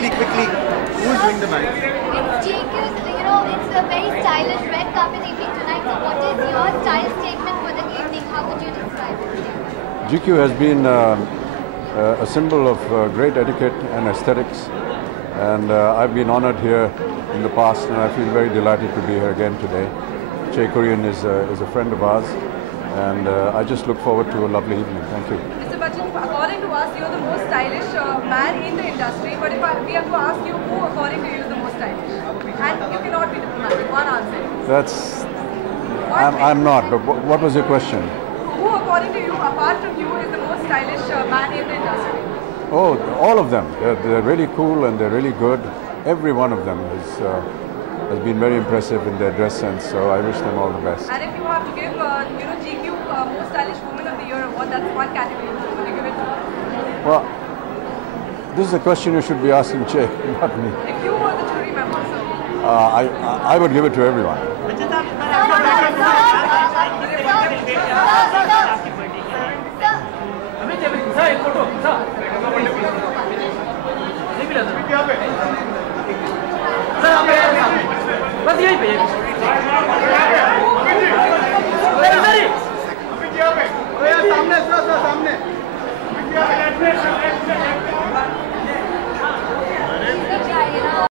Quickly. Who is doing the match? It's GQ's, it's a very stylish red carpet evening tonight. So what is your style statement for the evening? How would you describe it? GQ has been a symbol of great etiquette and aesthetics, and I've been honored here in the past, and I feel very delighted to be here again today. Che Korean is a friend of ours, and I just look forward to a lovely evening. Thank you. Mr. Bachchan, according to us, you're the most stylish man in the industry, but if we have to ask you who, according to you, is the most stylish? And you cannot be diplomatic. One answer. I'm not, but what was your question? Who, according to you, apart from you, is the most stylish man in the industry? Oh, all of them. They're really cool and they're really good. Every one of them has been very impressive in their dress sense, so I wish them all the best. And if you have to give, GQ Most Stylish Woman of the Year award, that's one category, who would you give it to? Well, this is a question you should be asking Che, not me. If you were the jury member, sir? I would give it to everyone. बस यही पे